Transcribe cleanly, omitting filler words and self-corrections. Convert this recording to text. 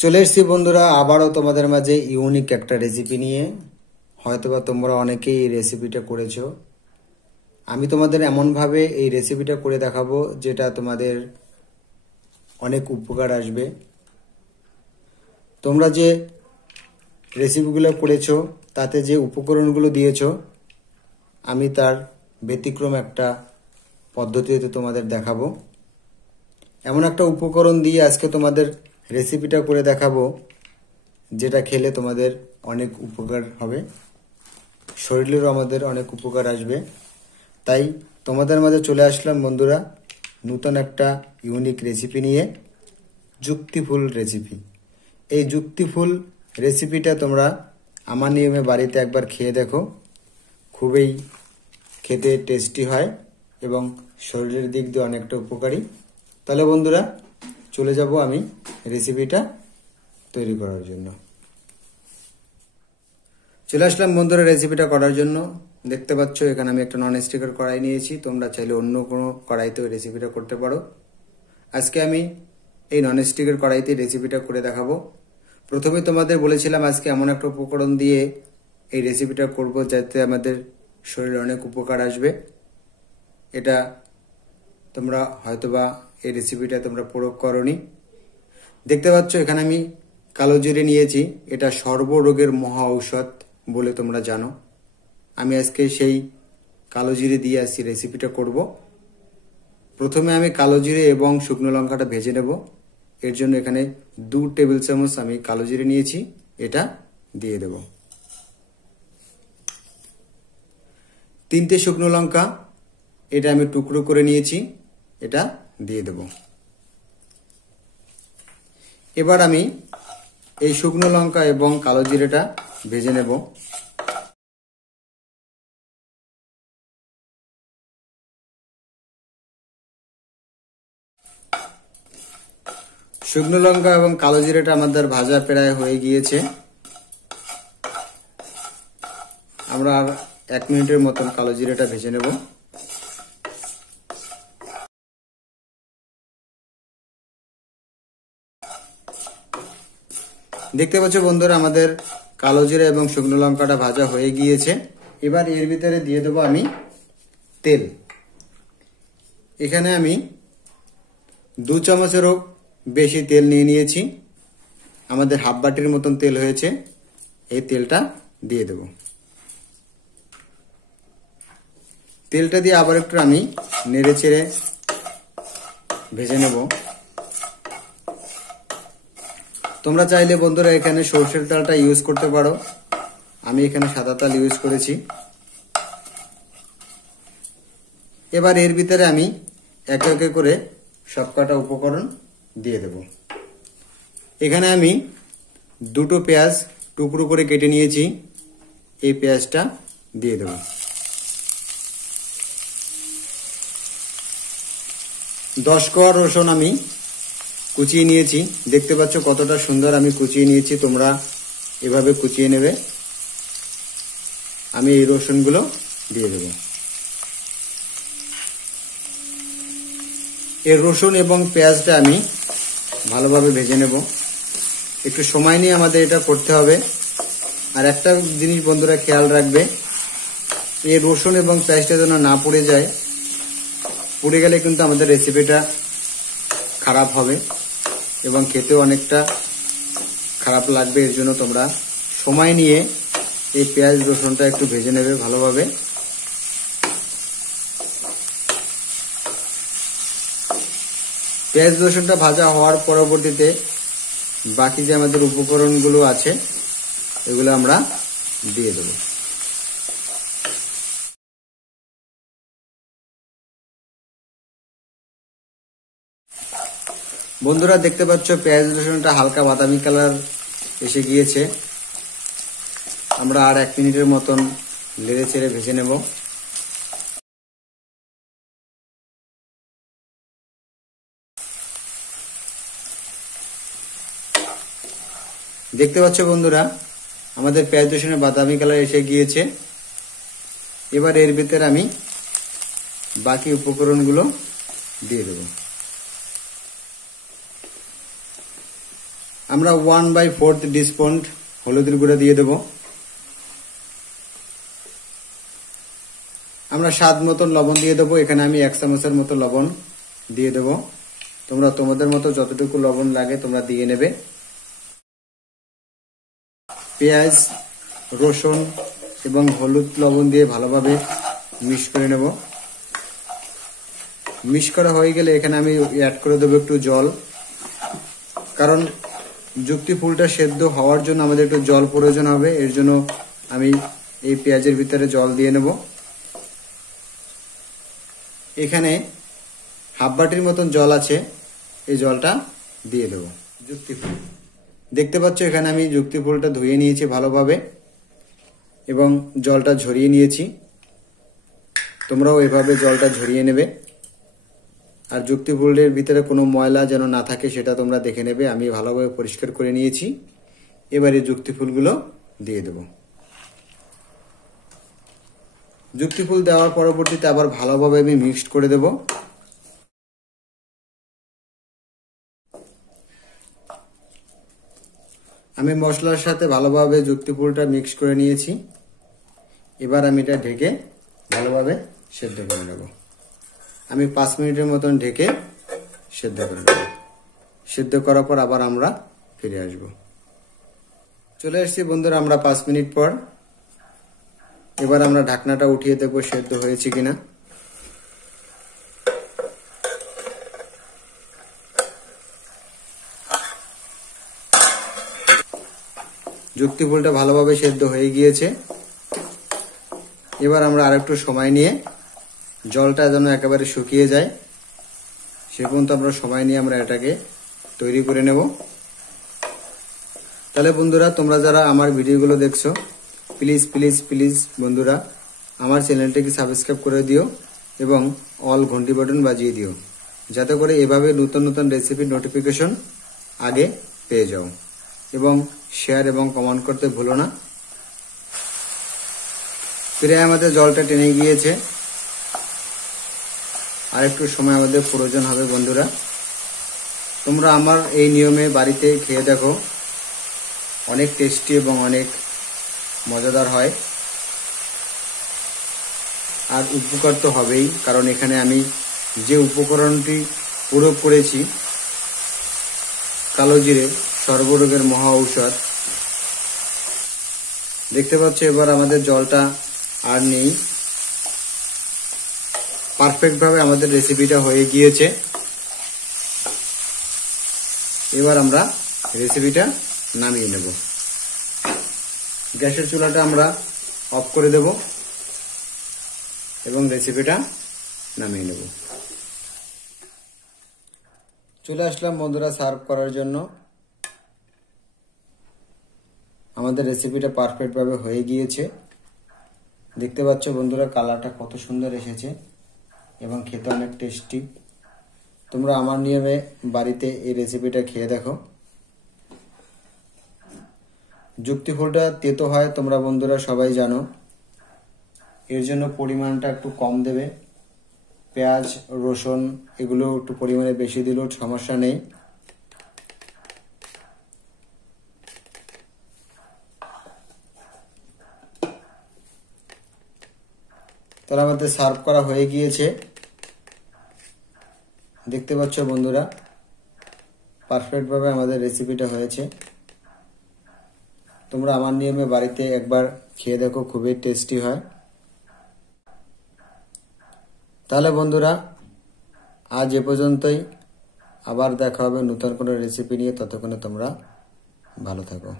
চলে এসেছি বন্ধুরা আবারও তোমাদের মাঝে ইউনিক একটা রেসিপি নিয়ে। হয়তোবা তোমরা অনেকেই এই রেসিপিটা করেছো। আমি তোমাদের এমনভাবে এই রেসিপিটা করে দেখাবো যেটা তোমাদের অনেক উপকার আসবে। তোমরা যে রেসিপিগুলো করেছো তাতে যে উপকরণগুলো দিয়েছো আমি তার ব্যতিক্রম একটা পদ্ধতিতে তোমাদের দেখাবো। এমন একটা উপকরণ দিয়ে আজকে তোমাদের রেসিপিটা করে দেখাবো যেটা খেলে তোমাদের অনেক উপকার হবে, শরীরেরও আমাদের অনেক উপকার আসবে। তাই তোমাদের মাঝে চলে আসলাম বন্ধুরা নতুন একটা ইউনিক রেসিপি নিয়ে, যুক্তিফুল রেসিপি। এই যুক্তিফুল রেসিপিটা তোমরা আমার নিয়মে বাড়িতে একবার খেয়ে দেখো, খুবই খেতে টেস্টি হয় এবং শরীরের দিক দিয়ে অনেকটা উপকারী। তাহলে বন্ধুরা চলে যাব আমি রেসিপিটা তৈরি করার জন্য। চলে আসলাম বন্ধুরা রেসিপিটা করার জন্য। দেখতে পাচ্ছ এখানে আমি একটা নন স্টিকের কড়াই নিয়েছি। তোমরা চাইলে অন্য কোনো কড়াইতেও রেসিপিটা করতে পারো। আজকে আমি এই নন স্টিকের কড়াইতে রেসিপিটা করে দেখাবো। প্রথমে তোমাদের বলেছিলাম আজকে এমন একটা উপকরণ দিয়ে এই রেসিপিটা করব যাতে আমাদের শরীরে অনেক উপকার আসবে। এটা তোমরা হয়তোবা এই রেসিপিটা তোমরা প্রয়োগ করনি। দেখতে পাচ্ছ এখানে আমি কালো জিরে নিয়েছি। এটা সর্বরোগের মহা ঔষধ বলে তোমরা জানো। আমি আজকে সেই কালো জিরে দিয়ে আজকে রেসিপিটা করব। প্রথমে আমি কালো জিরে এবং শুকনো লঙ্কাটা ভেজে নেব। এর জন্য এখানে 2 টেবিল চামচ আমি কালো জিরে নিয়েছি, এটা দিয়ে দেব। 3টে শুকনো লঙ্কা, এটা আমি টুকরো করে নিয়েছি, এটা দিয়ে দেব। এবার আমি এই শুকনো লঙ্কা এবং কালো জিরেটা ভেজে নেব। শুকনো লঙ্কা এবং কালো জিরেটা আমাদের ভাজা প্রায় হয়ে গিয়েছে। আমরা আর 1 মিনিটের মতন কালো জিরেটা ভেজে নেব। দেখতে পাচ্ছ বন্ধুরা আমাদের কালো জিরা এবং শুকনো লঙ্কাটা ভাজা হয়ে গিয়েছে। এবার এর ভিতরে দিয়ে দেবো আমি তেল। এখানে আমি 2 চামচেরও বেশি তেল নিয়ে নিয়েছি। আমাদের হাফ বাটির মতন তেল হয়েছে। এই তেলটা দিয়ে দেব। তেলটা দিয়ে আবার একটু আমি নেড়ে চেড়ে ভেজে নেব। তোমরা চাইলে বন্ধুরা এখানে সরষের তেলটা ইউজ করতে পারো। আমি এখানে সাদা তেল ইউজ করেছি। এবার এর ভিতরে আমি একে একে করে সবকটা উপকরণ দিয়ে দেব। এখানে আমি 2টো পেঁয়াজ টুকরো করে কেটে নিয়েছি, এই পেঁয়াজটা দিয়ে দেব। 10 কোয়া রসুন আমি কুচিয়ে নিয়েছি। দেখতে পাচ্ছ কতটা সুন্দর আমি কুচিয়ে নিয়েছি, তোমরা এভাবে কুচিয়ে নেবে। আমি এই রসুনগুলো দিয়ে দেব। এর রসুন এবং পেঁয়াজটা আমি ভালোভাবে ভেজে নেব। একটু সময় নিয়ে আমাদের এটা করতে হবে। আর একটা জিনিস বন্ধুরা খেয়াল রাখবে, এই রসুন এবং পেঁয়াজটা যেন না পুড়ে যায়। পুড়ে গেলে কিন্তু আমাদের রেসিপিটা খারাপ হবে এবং খেতেও অনেকটা খারাপ লাগবে। এর জন্য তোমরা সময় নিয়ে এই পেঁয়াজ রসুনটা একটু ভেজে নেবে ভালোভাবে। পেঁয়াজ রসুনটা ভাজা হওয়ার পরবর্তীতে বাকি যে আমাদের উপকরণগুলো আছে এগুলো আমরা দিয়ে দেব। বন্ধুরা দেখতে পাচ্ছ পেঁয়াজ রসুনটা হালকা বাদামি কালার এসে গিয়েছে। আমরা আর 1 মিনিটের মতন নেড়ে চেড়ে ভেজে নেব। দেখতে পাচ্ছ বন্ধুরা আমাদের পেঁয়াজ রসুনের বাদামি কালার এসে গিয়েছে। এবার এর ভিতরে আমি বাকি উপকরণগুলো দিয়ে দেব। আমরা 1/4 টিস্পুন হলুদের গুঁড়া দিয়ে দেব। আমরা স্বাদ মতন লবণ দিয়ে দেবো। এখানে আমি 1 চামচের মতো লবণ দিয়ে দেব। তোমরা তোমাদের মতো যতটুকু লবণ লাগে তোমরা দিয়ে নেবে। পেঁয়াজ, রসুন এবং হলুদ লবণ দিয়ে ভালোভাবে মিক্স করে নেব। মিক্স করা হয়ে গেলে এখানে আমি অ্যাড করে দেবো একটু জল, কারণ যুক্তি ফুলটা সেদ্ধ হওয়ার জন্য আমাদের একটু জল প্রয়োজন হবে। এর জন্য আমি এই পেঁয়াজের ভিতরে জল দিয়ে নেব। এখানে হাফ বাটির মতন জল আছে, এই জলটা দিয়ে দেব। যুক্তি ফুল দেখতে পাচ্ছ এখানে আমি যুক্তি ফুলটা ধুয়ে নিয়েছি ভালোভাবে এবং জলটা ঝরিয়ে নিয়েছি। তোমরাও এভাবে জলটা ঝরিয়ে নেবে। আর যুক্তি ফুলের ভিতরে কোনো ময়লা যেন না থাকে সেটা তোমরা দেখে নেবে। আমি ভালোভাবে পরিষ্কার করে নিয়েছি। এবারে যুক্তি ফুলগুলো দিয়ে দেব। যুক্তি ফুল দেওয়ার পরবর্তীতে আবার ভালোভাবে আমি মিক্সড করে দেব। আমি মশলার সাথে ভালোভাবে যুক্তি ফুলটা মিক্স করে নিয়েছি। এবার আমি এটা ঢেকে ভালোভাবে সেদ্ধ করে নেব। আমি 5 মিনিটের মতন ঢেকে সেদ্ধ করে নেব। সেদ্ধ করার পর আবার আমরা ফিরে আসব। চলে আসছি বন্ধুরা আমরা 5 মিনিট পর। এবার আমরা ঢাকনাটা উঠিয়ে দেখব সেদ্ধ হয়েছে কিনা। যুক্তি ফুলটা ভালোভাবে সেদ্ধ হয়ে গিয়েছে। এবার আমরা আরেকটু সময় নিয়ে জলটা যেন একেবারে শুকিয়ে যায় সে পর্যন্ত আমরা সময় নিয়ে আমরা এটাকে তৈরি করে নেব। তাহলে বন্ধুরা তোমরা যারা আমার ভিডিওগুলো দেখছো প্লিজ প্লিজ প্লিজ বন্ধুরা আমার চ্যানেলটাকে সাবস্ক্রাইব করে দিও এবং অল ঘন্টি বাটন বাজিয়ে দিও, যাতে করে এভাবে নতুন নতুন রেসিপির নোটিফিকেশন আগে পেয়ে যাও এবং শেয়ার এবং কমেন্ট করতে ভুলো না। প্রায় আমাদের জলটা টেনে গিয়েছে, আর একটু সময় আমাদের প্রয়োজন হবে বন্ধুরা। তোমরা আমার এই নিয়মে বাড়িতে খেয়ে দেখো, অনেক টেস্টি এবং অনেক মজাদার হয়। আর উপকার তো হবেই, কারণ এখানে আমি যে উপকরণটি প্রয়োগ করেছি কালো জিরে, সর্বরোগের মহা ঔষধ। দেখতে পাচ্ছ এবার আমাদের জলটা আর নেই, পারফেক্টভাবে আমাদের রেসিপিটা হয়ে গিয়েছে। এবার আমরা রেসিপিটা নামিয়ে নেব। গ্যাসের চুলাটা আমরা অফ করে দেব এবং রেসিপিটা নামিয়ে নেব। চলে আসলাম বন্ধুরা সার্ভ করার জন্য। আমাদের রেসিপিটা পারফেক্টভাবে হয়ে গিয়েছে। দেখতে পাচ্ছ বন্ধুরা কালারটা কত সুন্দর এসেছে এবং খেতে অনেক টেস্টি। তোমরা আমার নিয়মে বাড়িতে এই রেসিপিটা খেয়ে দেখো। যুক্তি ফুলটা তেতো হয় তোমরা বন্ধুরা সবাই জানো, এর জন্য পরিমাণটা একটু কম দেবে। পেঁয়াজ, রসুন এগুলো একটু পরিমাণে বেশি দিলেও সমস্যা নেই। তাহলে আমাদের সার্ভ করা হয়ে গিয়েছে। দেখতে পাচ্ছ বন্ধুরা পারফেক্টভাবে আমাদের রেসিপিটা হয়েছে। তোমরা আমার নিয়মে বাড়িতে একবার খেয়ে দেখো, খুবই টেস্টি হয়। তাহলে বন্ধুরা আজ এ পর্যন্তই, আবার দেখা হবে নতুন কোনো রেসিপি নিয়ে। ততক্ষণে তোমরা ভালো থাকো।